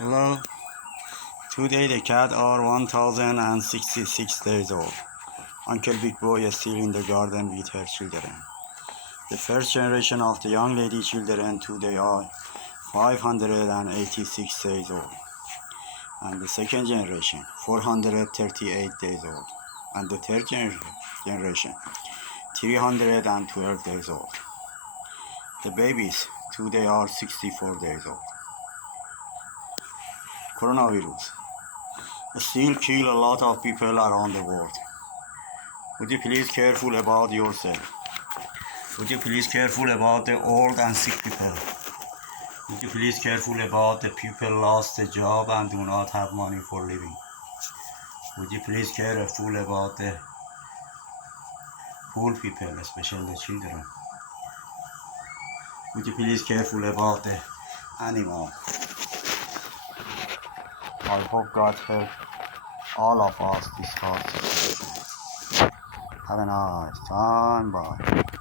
Hello. Today the cat are 1066 days old. Uncle Big Boy is still in the garden with her children. The first generation of the young lady children today are 586 days old. And the second generation 438 days old. And the third generation 312 days old. The babies today are 64 days old. Coronavirus still kill a lot of people around the world. Would you please careful about yourself? Would you please careful about the old and sick people? Would you please careful about the people lost the job and do not have money for living? Would you please careful about the poor people, especially the children? Would you please careful about the animal? I hope God help all of us this hard situation. Have a nice time. Bye.